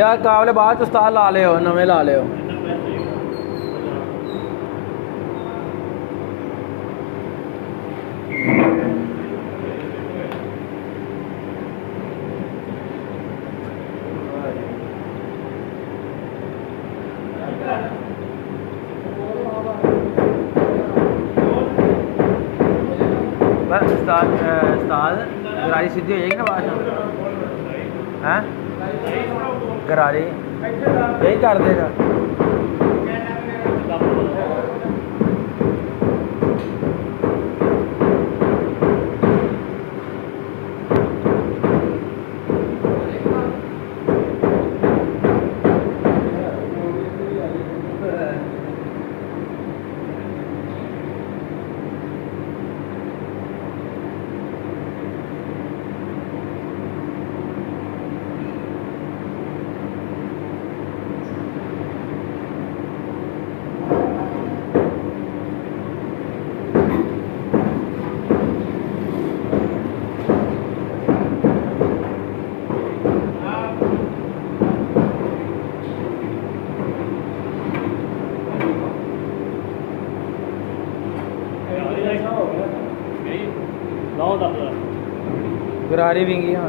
यार काबले बाद च उस्ताद ला लियो, नवे ला लियो। बस उस्ताद गरारी सीधी हो जाएगी ना बाद हैं गरारी यही कर देगा। गरारी विंगी हाँ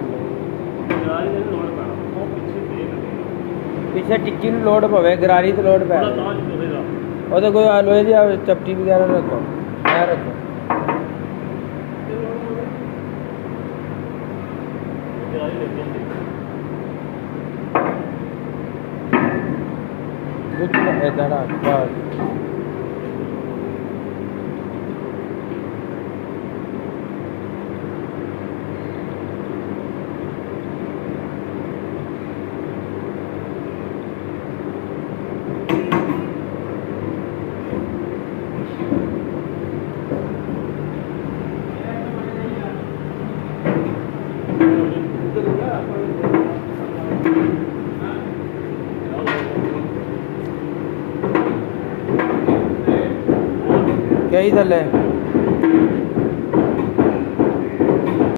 पिछले टिक्की लोड पवे गरारी तो लोड पै तो कोई लोहे की चपटी वगैरह रखो मैं रखो कुछ क्या ही थले